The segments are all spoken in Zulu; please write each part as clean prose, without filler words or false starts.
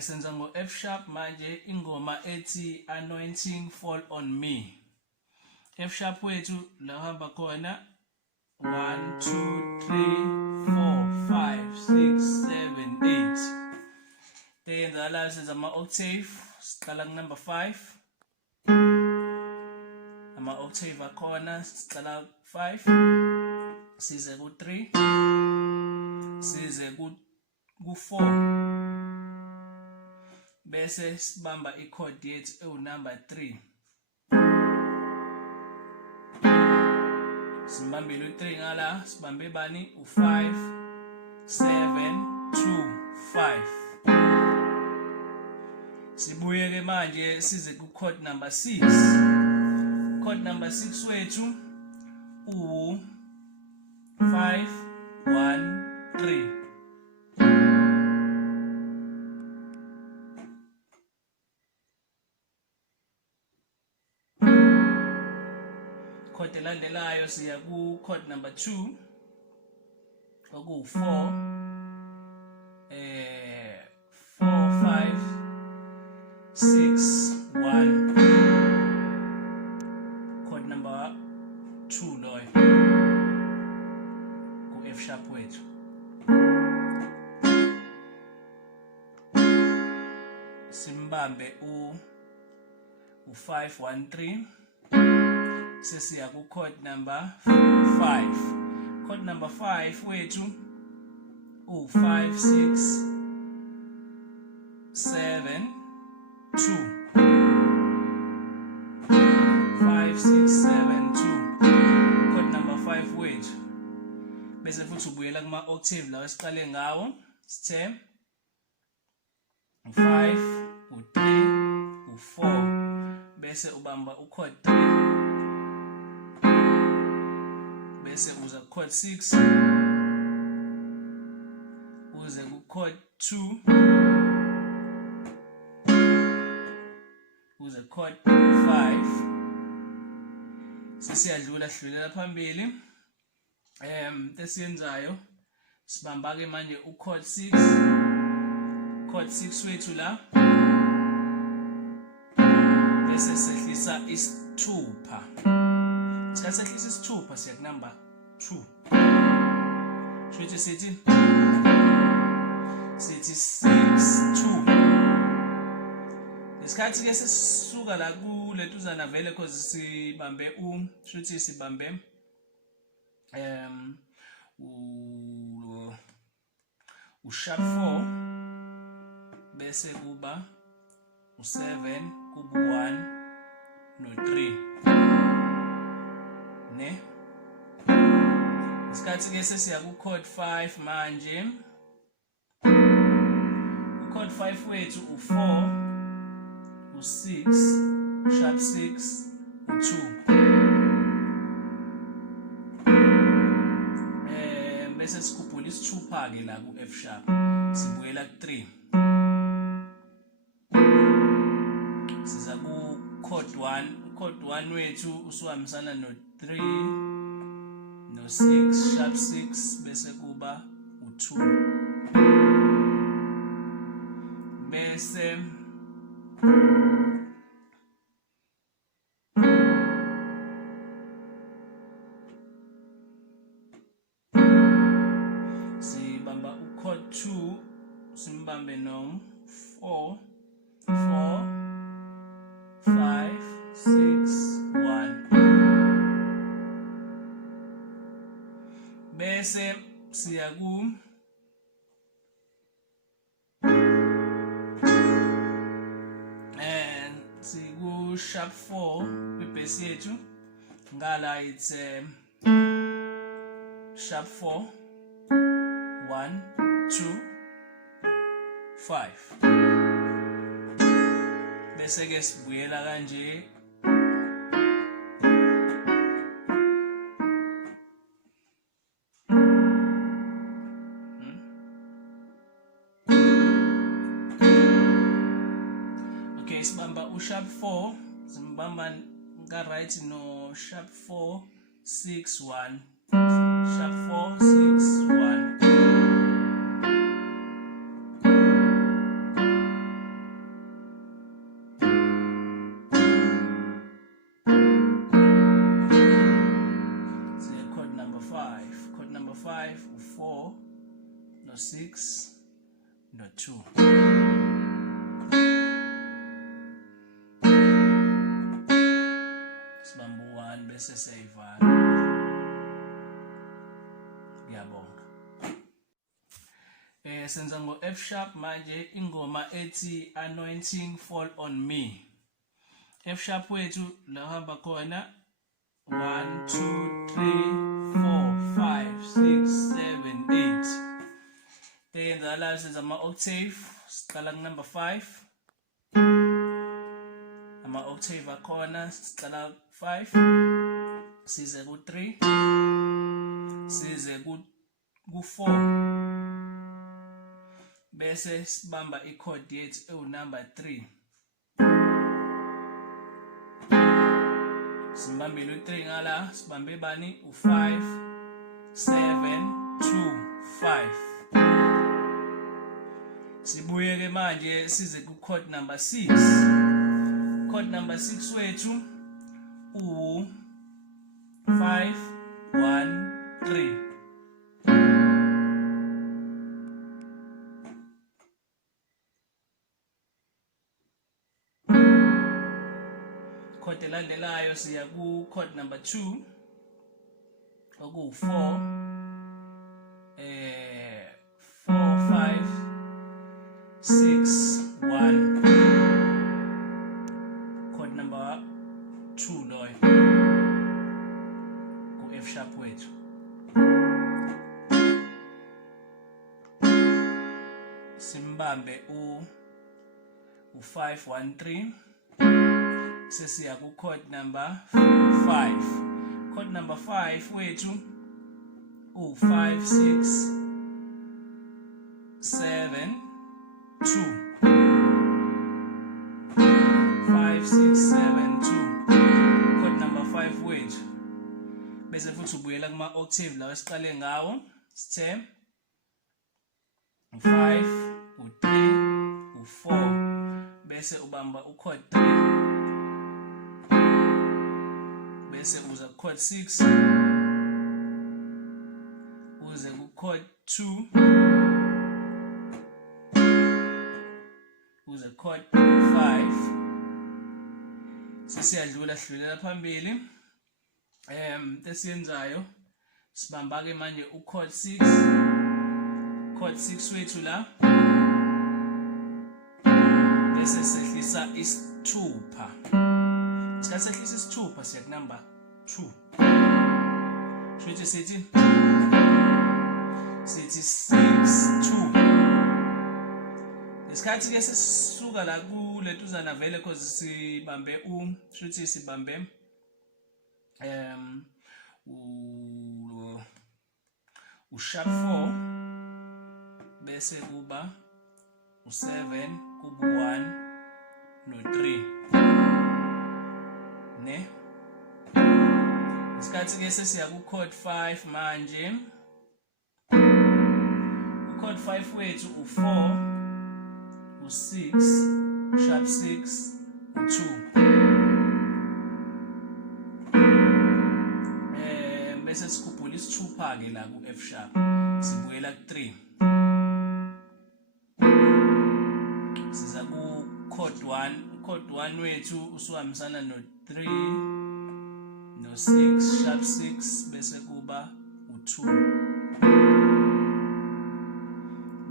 senza ngo F sharp manje ingoma ethi Anointing Fall on Me. F sharp wethu la hamba khona 1 2 3 4 5 6 7 8. Then la senza ama octave siqala ku number 5. Ama octave akhona siqala 5 size ku 3 size ku 4 bese sibamba i-chord yethu ewunumber 3. Simbambile u3 ngala sibambe bani u5 7 2 5. Sibuye ke manje size ku chord number 6. Chord number 6 wethu u 5 1 3. Chord elandelayo siya ku chord number 2 oku 4 4 5 6 1. Chord number 2 loyo ku F sharp wethu. Simbambe u 5 1 3. Sesiya ku chord number 5. Chord number 5 wethu u 5 6 7 2. 5 6 7 2. Chord number 5 wethu. Bese futhi ubuyela kuma octave lawa siqale ngawo. Sithe u5 u3 u4 bese ubamba u chord 3 bese uza chord 6 uze ku chord 2 uze chord 5 sesiyadlula sidlulela phambili. Esiyenzayo sibamba ke manje u chord 6 wethu la bese sehlisa isithupha. Sehlisa isithupha siya ku number 2. Shothi sithi 6 2. Isikhathi ke sesisuka la ku letuzana vele cause sibambe shothi sibambe u sharp 4 bese kuba u7 kuba u1 no3 ne. Isikhathi ke sesiya ku chord 5 manje. U chord 5 wethu u4 u6 sharp 6 u2. Bese sikhuphula isithupha ke la ku F sharp sibuyela ku 3. Siza ku chord 1. Chord 1 wethu usuhambisana no3 no6 sharp 6 bese kuba u2 bese sibamba u chord 2 simbambe no 4 4 5 6 1 bese siya ku siku sharp 4 kwi-bass yethu ngala it's sharp 4 1 2 5 bese ke sibuyela kanje. Sibamba u sharp 4 simbamba nga right no sharp 4 6 1 sharp 4 6 1 5, u4, no6, no2. Sibamba u1 bese siyayivala. Ngiyabonga. Senza ngo F sharp manje ingoma ethi Anointing Fall on Me. F sharp wethu la hamba khona 1 2 3 4 5 6 7 8. Tenza la senza ama octave, siqala ku number 5. Ama octave akhona siqala 5 size ku 3 size ku 4 bese sibamba i-chord yethu ewu-number 3. Simbambile u-3 ngala, sibambe bani u-5 7 2 5. Sibuye ke manje size ku-chord number 6. Chord number 6 wethu u 5 1 3. Chord elandelayo siya ku chord number 2 oku 4 5 6 1. Chord number 2 loyo ku F sharp wethu. Simbambe u 5 1 3. Sesiya ku chord number 5. Chord number 5 wethu u 5 6 7 2. 5 6 7 2. Chord number 5 wethu. Bese futhi ubuyela kuma octave lawa esiqale ngawo. Sithe u5 u3 u4 bese ubamba u chord 3 bese uza chord 6 uze ku chord 2 uze chord 5 sesiyadlula sidlulela phambili. Tesiyenzayo sibamba ke manje u chord 6 chord 6 wethu la bese sehlisa isithupha. Isikhathi sehlisa isithupha siya ku number 2. Shothi sithi 6 2. Isikhathi ke sesisuka la ku letuzana vele cause sibambe shothi sibambe u sharp 4 bese kuba u7 kuba u1 no3 ne. Isikhathi ke sesiya ku chord 5 manje. Ku chord 5 wethu u4 u6 sharp 6 u2. Bese sikhuphula isithupha ke la ku F sharp sibuyela ku 3. Siza ku chord 1. Chord 1 wethu usuhambisana no 3 no 6 sharp 6 bese kuba u2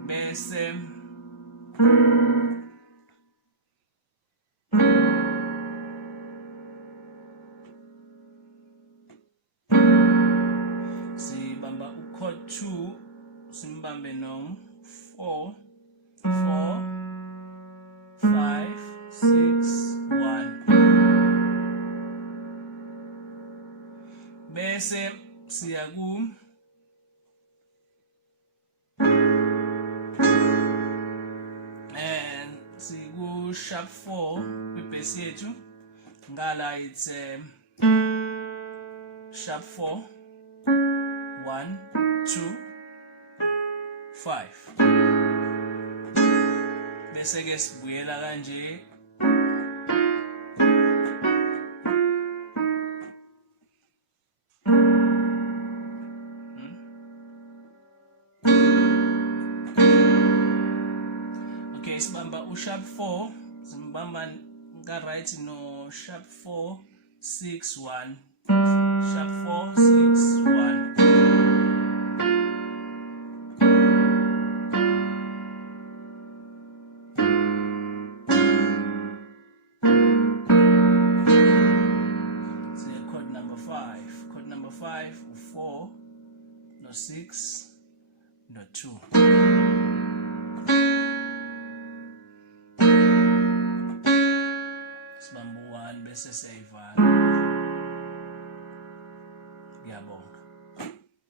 bese sibamba u chord 2 simbambe no 4 4 5 6 1 bese siya ku siku sharp 4 kwi-bass yethu ngala it's sharp 4 1 2 5 bese ke sibuyela kanje isibamba usharp 4 simbamba ka right no sharp 4 6 1 sharp 4 6 1 number 5 4 no 6 no 2 sibamba 1 bese siyayivala